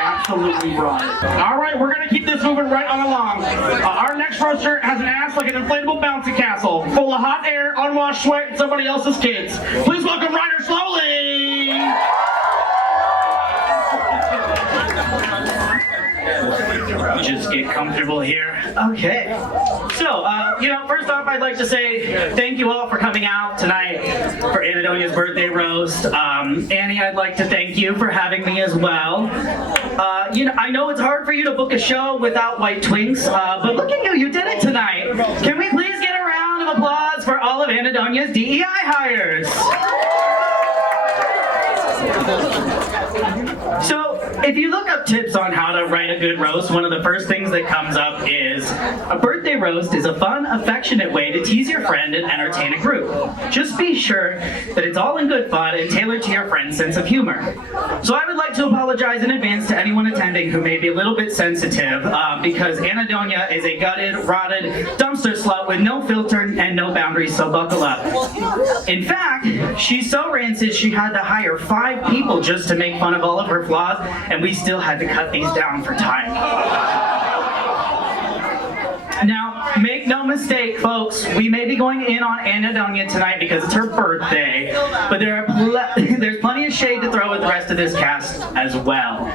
Absolutely right. All right, we're going to keep this moving right on along. Our next roaster has an ass like an inflatable bouncy castle, full of hot air, unwashed sweat, and somebody else's kids. Please welcome Ryder slowly. Just get comfortable here. Okay. So, first off, I'd like to say thank you all for coming out tonight for Anadonia's birthday roast. Annie, I'd like to thank you for having me as well. I know it's hard for you to book a show without white twinks, but look at you, you did it tonight. Can we please get a round of applause for all of Anadonia's DEI hires? So, if you look up tips on how to write a good roast, one of the first things that comes up is a birthday roast is a fun, affectionate way to tease your friend and entertain a group. Just be sure that it's all in good fun and tailored to your friend's sense of humor. So I would like to apologize in advance to anyone attending who may be a little bit sensitive because Anadonia is a gutted, rotted dumpster slut with no filter and no boundaries, so buckle up. In fact, she's so rancid she had to hire 5 people just to make fun of all of her flaws, and we still had to cut these down for time. Now, make no mistake, folks, we may be going in on Anadonia tonight because it's her birthday, but there's plenty of shade to throw at the rest of this cast as well.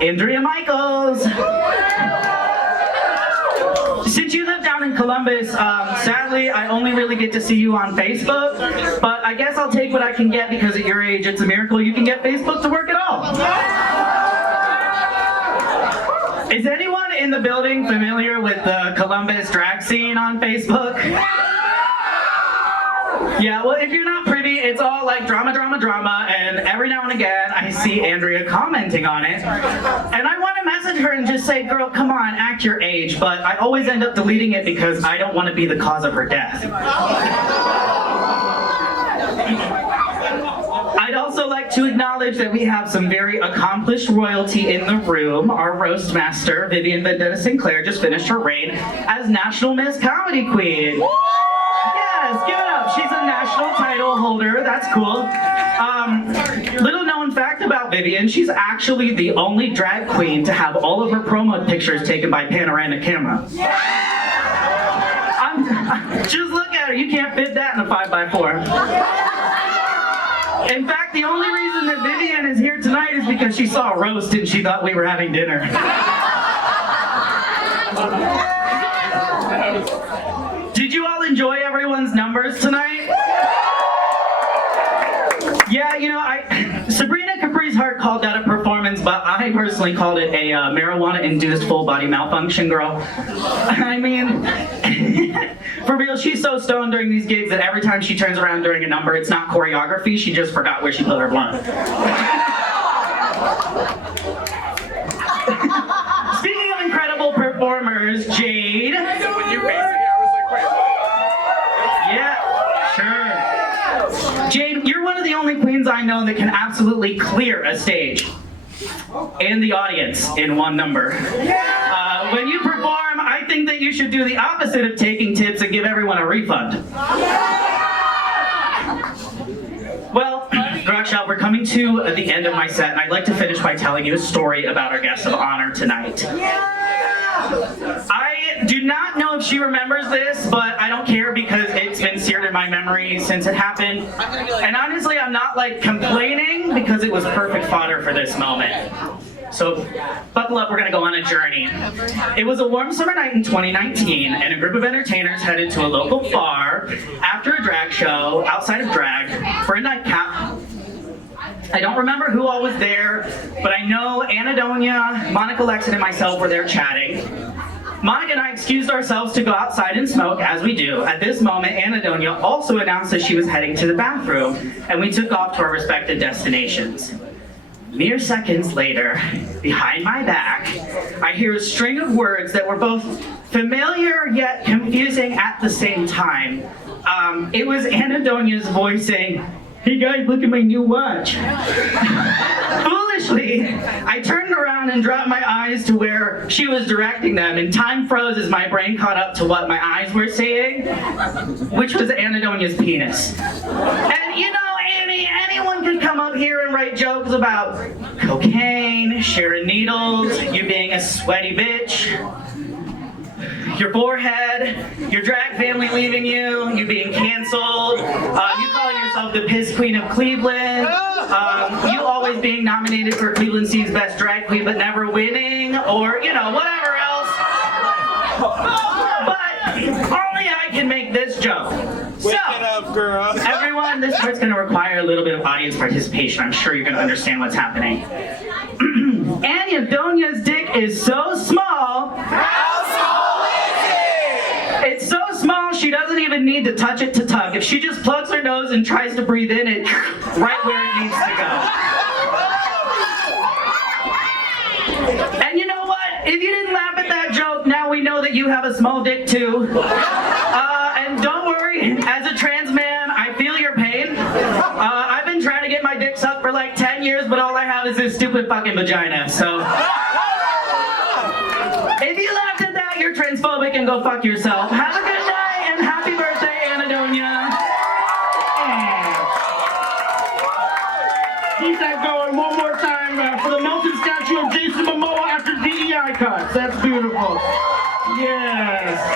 Andrea Michaels! Since you live down in Columbus, sadly, I only really get to see you on Facebook, but I guess I'll take what I can get because at your age, it's a miracle you can get Facebook to work at all. Is anyone in the building familiar with the Columbus drag scene on Facebook? Yeah, well, if you're not privy, it's all like drama, drama, drama, and every now and again, I see Andrea commenting on it, and I want to message her and just say, girl, come on, act your age, but I always end up deleting it because I don't want to be the cause of her death. I'd also like to acknowledge that we have some very accomplished royalty in the room. Our roast master, Vivian Vendetta Sinclair, just finished her reign as National Miss Comedy Queen. Yes, give it up. She's a national title holder. That's cool. Little known fact about Vivian, she's actually the only drag queen to have all of her promo pictures taken by panoramic camera. Just look at her. You can't fit that in a 5x4. In fact, the only reason that Vivian is here tonight is because she saw a roast and she thought we were having dinner. Did you all enjoy everyone's numbers tonight? Yeah, Sabrina Capri's Heart called that a performance, but I personally called it a marijuana-induced full-body malfunction, girl. I mean, for real, she's so stoned during these gigs that every time she turns around during a number, it's not choreography, she just forgot where she put her blunt. Speaking of incredible performers, Jade. When you raised it, I was like, wait. Yeah, sure. Jade, you're one of the only queens I know that can absolutely clear a stage and the audience in one number. When you perform, I think that you should do the opposite of taking tips and give everyone a refund. Well, Dragshop, we're coming to the end of my set, and I'd like to finish by telling you a story about our guest of honor tonight. I do not know if she remembers this, but I don't care because it's been seared in my memory since it happened. And honestly, I'm not complaining because it was perfect fodder for this moment. So buckle up, we're gonna go on a journey. It was a warm summer night in 2019, and a group of entertainers headed to a local bar after a drag show outside of drag for a nightcap. I don't remember who all was there, but I know Anadonia, Monica Lexon, and myself were there chatting. Monica and I excused ourselves to go outside and smoke, as we do. At this moment, Anadonia also announced that she was heading to the bathroom, and we took off to our respective destinations. Mere seconds later, behind my back, I hear a string of words that were both familiar yet confusing at the same time. It was Anadonia's voice saying, "Hey guys, look at my new watch." Foolishly, I turned around and dropped my eyes to where she was directing them, and time froze as my brain caught up to what my eyes were saying, which was Anadonia's penis. And Annie, mean, anyone could come up here and write jokes about cocaine, sharing needles, you being a sweaty bitch, your forehead, your drag family leaving you, you being canceled, you calling yourself the piss queen of Cleveland, you always being nominated for Cleveland C's best drag queen but never winning, or, you know, whatever else. But only I can make this joke. So, Wake it up, girl. everyone, this part's gonna require a little bit of audience participation. I'm sure you're gonna understand what's happening. Annadonia's dick is so small. How small is it? It's so small she doesn't even need to touch it to tug. If she just plugs her nose and tries to breathe in it, right where it needs to go. And you know what? If you didn't laugh at that joke, now we know that you have a small dick too. And don't worry, as a trans man, I feel your pain. I've been trying to get my dick sucked for like 10 years, but all I have is this stupid fucking vagina, so. If you laughed at that, you're transphobic and go fuck yourself. Have a good night and happy birthday, Annadonia. Keep that going one more time for the melted statue of Jason Momoa after DEI cuts. That's beautiful. Yes.